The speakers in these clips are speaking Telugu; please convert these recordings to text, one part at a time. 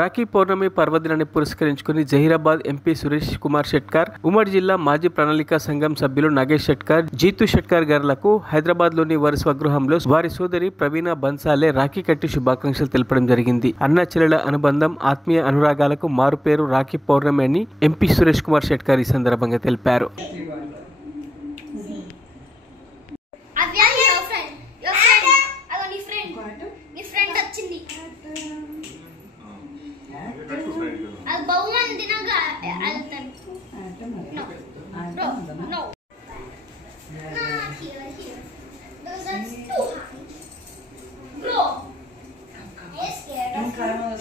రాఖీ పౌర్ణమి పర్వదినాన్ని పురస్కరించుకుని జహీరాబాద్ ఎంపీ సురేష్ కుమార్ షెట్కార్, ఉమ్మడి జిల్లా మాజీ ప్రణాళిక సంఘం సభ్యులు నాగేష్ షెట్కార్, జీతు షెట్కార్ గారులకు హైదరాబాద్లోని వారి స్వగృహంలో వారి సోదరి ప్రవీణ బన్సాలే రాఖీ కట్టి శుభాకాంక్షలు తెలపడం జరిగింది. అన్నా చెల్లెల అనుబంధం, ఆత్మీయ అనురాగాలకు మారుపేరు రాఖీ పౌర్ణమి అని ఎంపీ సురేష్ కుమార్ షెట్కార్ ఈ సందర్భంగా తెలిపారు.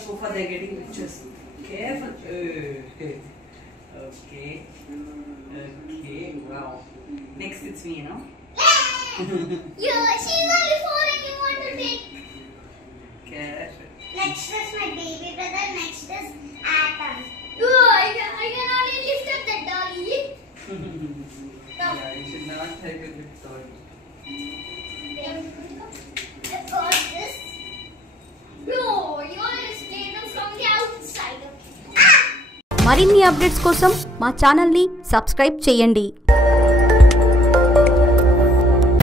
Sofa, they're getting pictures. Careful. Okay. Wow. Next it's me, you know. Yeah, she's only 4 and you want to take. Careful. Next is my baby brother. Next is Atom. Oh, I can only lift up the doggy. No. Yeah, you should not take it with toy. I've got this. No, you always play them from the outside. మరిన్ని అప్డేట్స్ కోసం మా ఛానల్ ని సబ్స్క్రైబ్ చేయండి.